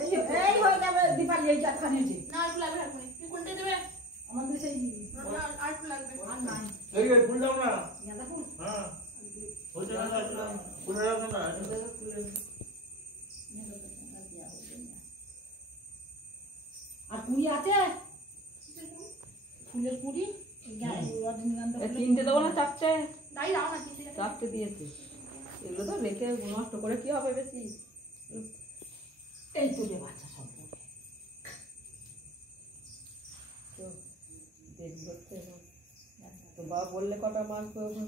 এই হয়ে যাবে দীপালি, এই চারখানি হয়েছে না আর লাগবে এখন তুই কোনটা দেবে আমাদের সেই আর লাগবে আর নাই এই ফুল দাও না। গাঁদা ফুল। হ্যাঁ হইছে না ফুল দাও না। আর কুড়ি আছে ফুলের কুড়ি তিনটে দেবো না চারটে? তাই দাও না চারটে দিয়েছে। এগুলো তো রেখে নষ্ট করে কি হবে বেশি। এই তো যে বাচ্চা সব দেখবো তো বাবা বললে কটা মাছ করবো।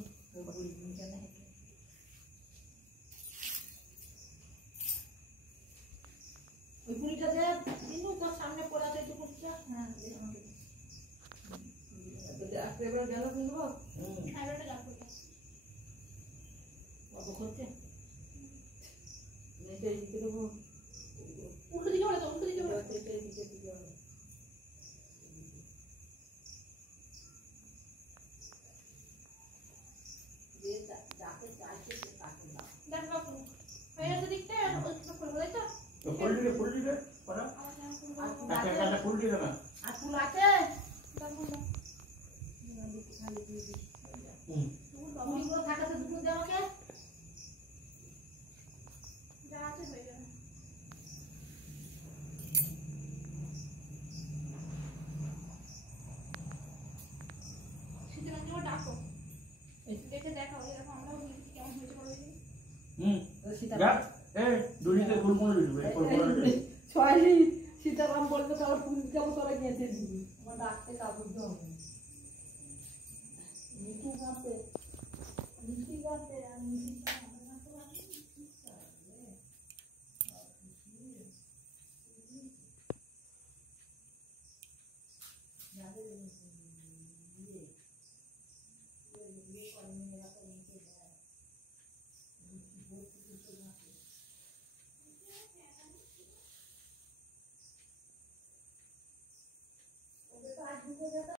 ওই কুড়িটা যে কিন্তু তোর সামনে পড়ে আছে একটু কুড়িটা। হ্যাঁ এবার গেল কিনবো কত করছে দিকে দেবো। উল্টো দিকে হলে তো উল্টো দিকে হলে যাকে চাইছে সে তাকে দাও। দেখ বাবু হয়ে গেছে দিকটা ওই সব করবো তাই তো তো ফুল দিলে পড়া আমার একটা ফুল দিলে না। আর ফুল আছে কুড়িগুলো থাকে তো দুটো দেওয়া আমাকে যা আছে হয়ে যাবে শীতের মধ্যে ডাকো দেখে দেখাও এরকম আমরাও দেখি কেমন হয়েছে বলো দেখি যা এই দুলিতে ফুল মনে দিবে ফুল মনে ছয়লি সীতারাম বলবে তো আমার ফুল যাবো তোরা গেঁথে দিবি আমার ডাকতে কাপড় হবে মিঠু গাছে মিঠি গাছে আর মিঠি